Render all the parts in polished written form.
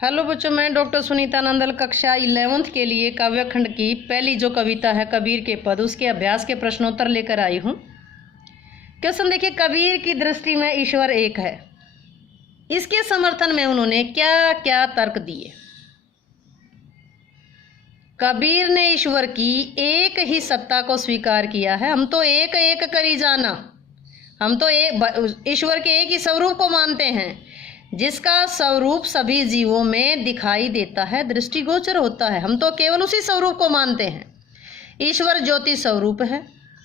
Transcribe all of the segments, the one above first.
Hello बच्चों, मैं doctor Sunita Nandal कक्षा 11th के लिए काव्य खंड की पहली जो कविता है कबीर के पद, उसके अभ्यास के प्रश्नोत्तर लेकर आई हूँ। क्वेश्चन देखिए, कबीर की दृष्टि में ईश्वर एक है। इसके समर्थन में उन्होंने क्या क्या तर्क दिए। कबीर ने ईश्वर की एक ही सत्ता को स्वीकार किया है। हम तो एक एक करी जाना, हम तो ईश्वर के एक ही स्वरूप को मानते हैं, जिसका स्वरूप सभी जीवों में दिखाई देता है, दृष्टिगोचर होता है। हम तो केवल उसी स्वरूप को मानते हैं। ईश्वर ज्योति स्वरूप है,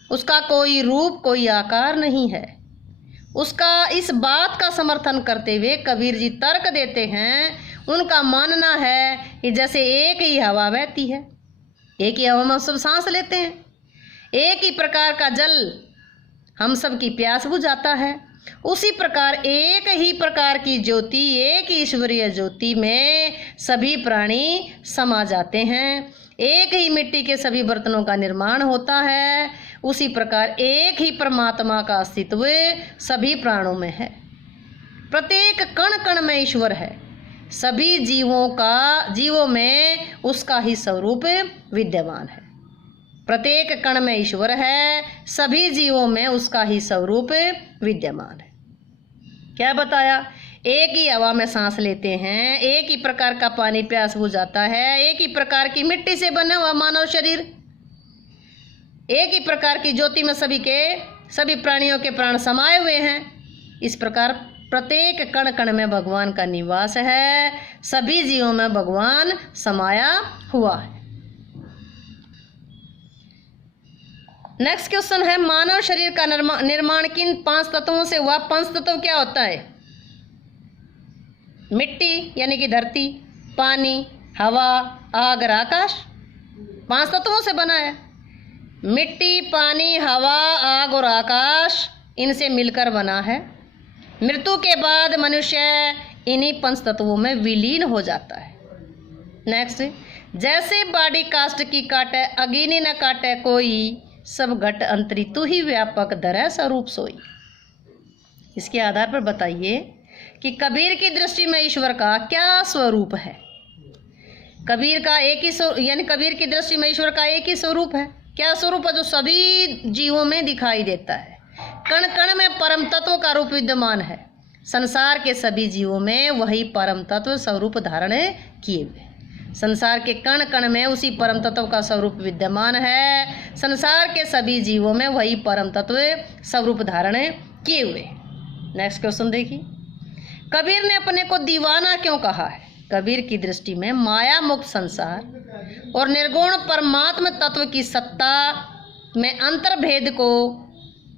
उसका कोई रूप कोई आकार नहीं है। उसका इस बात का समर्थन करते हुए कबीर जी तर्क देते हैं। उनका मानना है कि जैसे एक ही हवा बहती है, एक ही हवा में सब सांस लेते हैं, एक ही प्रकार का जल हम सब की प्यास बुझाता है, उसी प्रकार एक ही प्रकार की ज्योति, एक ईश्वरीय ज्योति में सभी प्राणी समा जाते हैं। एक ही मिट्टी के सभी बर्तनों का निर्माण होता है, उसी प्रकार एक ही परमात्मा का अस्तित्व सभी प्राणों में है। प्रत्येक कण कण में ईश्वर है। सभी जीवों में उसका ही स्वरूप विद्यमान है। प्रत्येक कण में ईश्वर है, सभी जीवों में उसका ही स्वरूप विद्यमान है। क्या बताया? एक ही हवा में सांस लेते हैं, एक ही प्रकार का पानी प्यास बुझाता है, एक ही प्रकार की मिट्टी से बना हुआ मानव शरीर, एक ही प्रकार की ज्योति में सभी प्राणियों के प्राण समाये हुए हैं। इस प्रकार प्रत्येक कण कण में भगवान का निवास है, सभी जीवों में भगवान समाया हुआ है। नेक्स्ट क्वेश्चन है, मानव शरीर का निर्माण किन 5 तत्वों से हुआ? 5 तत्व क्या होता है? मिट्टी यानी कि धरती, पानी, हवा, आग और आकाश। 5 तत्वों से बना है। मिट्टी, पानी, हवा, आग और आकाश इनसे मिलकर बना है। मृत्यु के बाद मनुष्य इन्हीं 5 तत्वों में विलीन हो जाता है। नेक्स्ट, जैसे बाड़ी काष्ठ की काटे, अगिनी न काटे कोई, सब घट अंतरी तू ही व्यापक धरै स्वरूप सोई। इसके आधार पर बताइए कि कबीर की दृष्टि में ईश्वर का क्या स्वरूप है। कबीर की दृष्टि में ईश्वर का एक ही स्वरूप है। क्या स्वरूप है? जो सभी जीवों में दिखाई देता है। कण कण में परम तत्व का रूप विद्यमान है। संसार के सभी जीवों में वही परम तत्व स्वरूप धारण किए हुए। संसार के कण कण में उसी परम तत्व का स्वरूप विद्यमान है। संसार के सभी जीवों में वही परम तत्व स्वरूप धारण किए हुए। नेक्स्ट क्वेश्चन देखिए, कबीर ने अपने को दीवाना क्यों कहा है? कबीर की दृष्टि में माया मुक्त संसार और निर्गुण परमात्म तत्व की सत्ता में अंतर्भेद को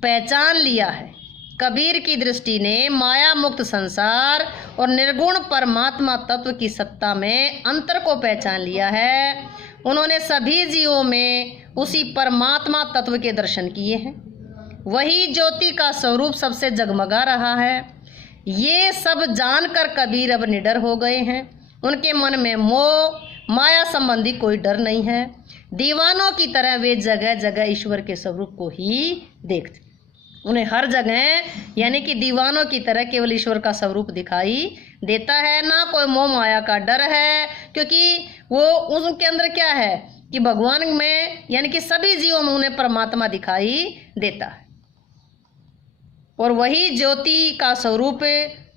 पहचान लिया है। कबीर की दृष्टि ने माया मुक्त संसार और निर्गुण परमात्मा तत्व की सत्ता में अंतर को पहचान लिया है। उन्होंने सभी जीवों में उसी परमात्मा तत्व के दर्शन किए हैं। वही ज्योति का स्वरूप सबसे जगमगा रहा है। ये सब जानकर कबीर अब निडर हो गए हैं। उनके मन में मोह माया संबंधी कोई डर नहीं है। दीवानों की तरह वे जगह जगह ईश्वर के स्वरूप को ही देखते। उन्हें हर जगह यानी कि दीवानों की तरह केवल ईश्वर का स्वरूप दिखाई देता है। ना कोई मोह माया का डर है, क्योंकि वो उनके अंदर क्या है कि भगवान में यानी कि सभी जीवों में उन्हें परमात्मा दिखाई देता है और वही ज्योति का स्वरूप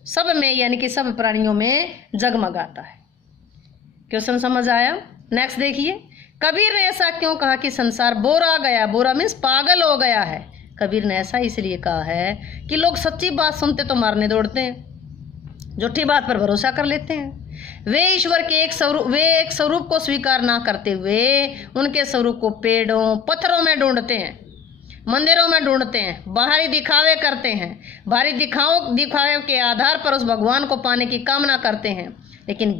सब में यानी कि सब प्राणियों में जगमगाता है। क्वेश्चन समझ आया? नेक्स्ट देखिए, कबीर ने ऐसा क्यों कहा कि संसार बोरा गया? बोरा मीन्स पागल हो गया है। कबीर ने ऐसा इसलिए कहा है कि लोग सच्ची बात सुनते तो मारने दौड़ते हैं, झूठी बात पर भरोसा कर लेते हैं। वे ईश्वर के एक स्वरूप को स्वीकार ना करते हुए उनके स्वरूप को पेड़ों पत्थरों में ढूंढते हैं, मंदिरों में ढूंढते हैं, बाहरी दिखावे करते हैं, बाहरी दिखावे के आधार पर उस भगवान को पाने की कामना करते हैं, लेकिन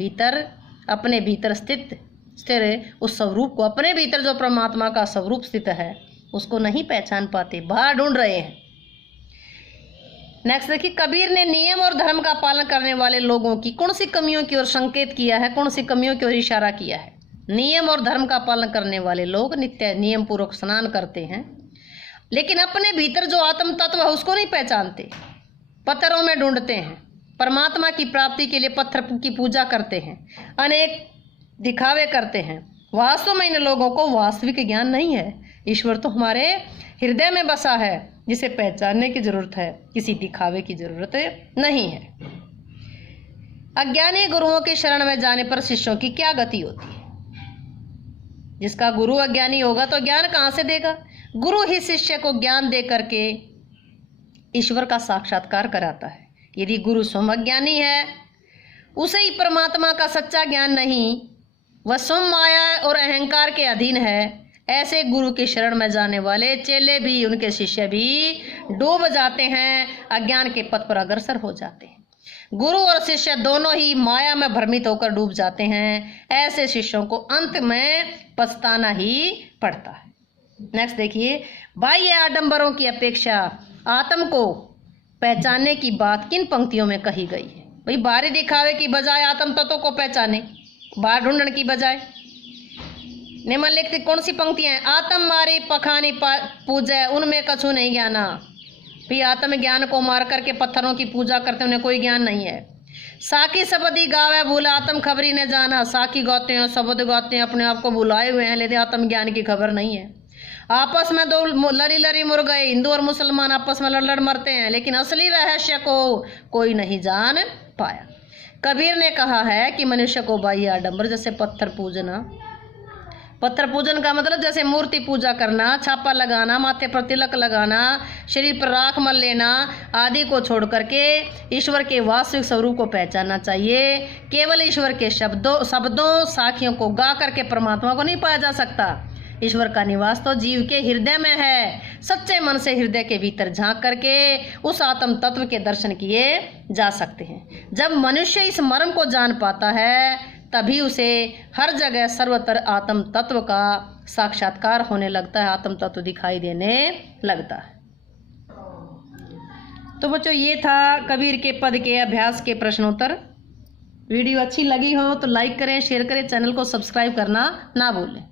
अपने भीतर स्थिर उस स्वरूप को, अपने भीतर जो परमात्मा का स्वरूप स्थित है उसको नहीं पहचान पाते, बाहर ढूंढ रहे हैं। नेक्स्ट देखिए, कबीर ने नियम और धर्म का पालन करने वाले लोगों की कौन सी कमियों की ओर संकेत किया है, कौन सी कमियों की ओर इशारा किया है? नियम और धर्म का पालन करने वाले लोग नित्य नियम पूर्वक स्नान करते हैं, लेकिन अपने भीतर जो आत्म तत्व है उसको नहीं पहचानते, पत्थरों में ढूंढते हैं, परमात्मा की प्राप्ति के लिए पत्थर की पूजा करते हैं, अनेक दिखावे करते हैं। वास्तव में इन लोगों को वास्तविक ज्ञान नहीं है। ईश्वर तो हमारे हृदय में बसा है, जिसे पहचानने की जरूरत है, किसी दिखावे की जरूरत नहीं है। अज्ञानी गुरुओं की शरण में जाने पर शिष्यों की क्या गति होती है? जिसका गुरु अज्ञानी होगा तो ज्ञान कहाँ से देगा? गुरु ही शिष्य को ज्ञान दे करके ईश्वर का साक्षात्कार कराता है। यदि गुरु स्वयं अज्ञानी है, उसे ही परमात्मा का सच्चा ज्ञान नहीं, वह स्वयं माया और अहंकार के अधीन है, ऐसे गुरु की शरण में जाने वाले चेले भी, उनके शिष्य भी डूब जाते हैं, अज्ञान के पथ पर अग्रसर हो जाते हैं। गुरु और शिष्य दोनों ही माया में भ्रमित होकर डूब जाते हैं। ऐसे शिष्यों को अंत में पछताना ही पड़ता है। नेक्स्ट देखिए, बाह्य आडंबरों की अपेक्षा आत्म को पहचानने की बात किन पंक्तियों में कही गई है? भाई बाहरी दिखावे की बजाय आत्म तत्व को पहचाने, बाहर ढूंढने की बजाय। निम्नलिखित कौन सी पंक्तियां हैं? आत्म मारी पखानी पूजय उनमें कछु नहीं ज्ञाना। भी आत्म ज्ञान को मार करके पत्थरों की पूजा करते, उन्हें कोई ज्ञान नहीं है। साकी शब्दी गावे भूला आत्म खबरी ने जाना। साकी गाते हैं, शब्द गाते हैं, अपने आप को बुलाए हुए हैं, लेकिन आत्म ज्ञान की खबर नहीं है। आपस में दो लड़ी लड़ी मुर्गे, हिंदू और मुसलमान आपस में लड़ मरते हैं, लेकिन असली रहस्य को कोई नहीं जान पाया। कबीर ने कहा है कि मनुष्य को बाह्य आडंबर जैसे पत्थर पूजना, पत्थर पूजन का मतलब जैसे मूर्ति पूजा करना, छापा लगाना, माथे पर तिलक लगाना, शरीर पर राख मल लेना आदि को छोड़ करके ईश्वर के वास्तविक स्वरूप को पहचानना चाहिए। केवल ईश्वर के शब्दों साखियों को गा करके परमात्मा को नहीं पाया जा सकता। ईश्वर का निवास तो जीव के हृदय में है। सच्चे मन से हृदय के भीतर झांक करके उस आत्म तत्व के दर्शन किए जा सकते हैं। जब मनुष्य इस मर्म को जान पाता है, तभी उसे हर जगह सर्वत्र आत्म तत्व का साक्षात्कार होने लगता है, आत्म तत्व दिखाई देने लगता है। तो बच्चों, ये था कबीर के पद के अभ्यास के प्रश्नोत्तर। वीडियो अच्छी लगी हो तो लाइक करें, शेयर करें, चैनल को सब्सक्राइब करना ना भूलें।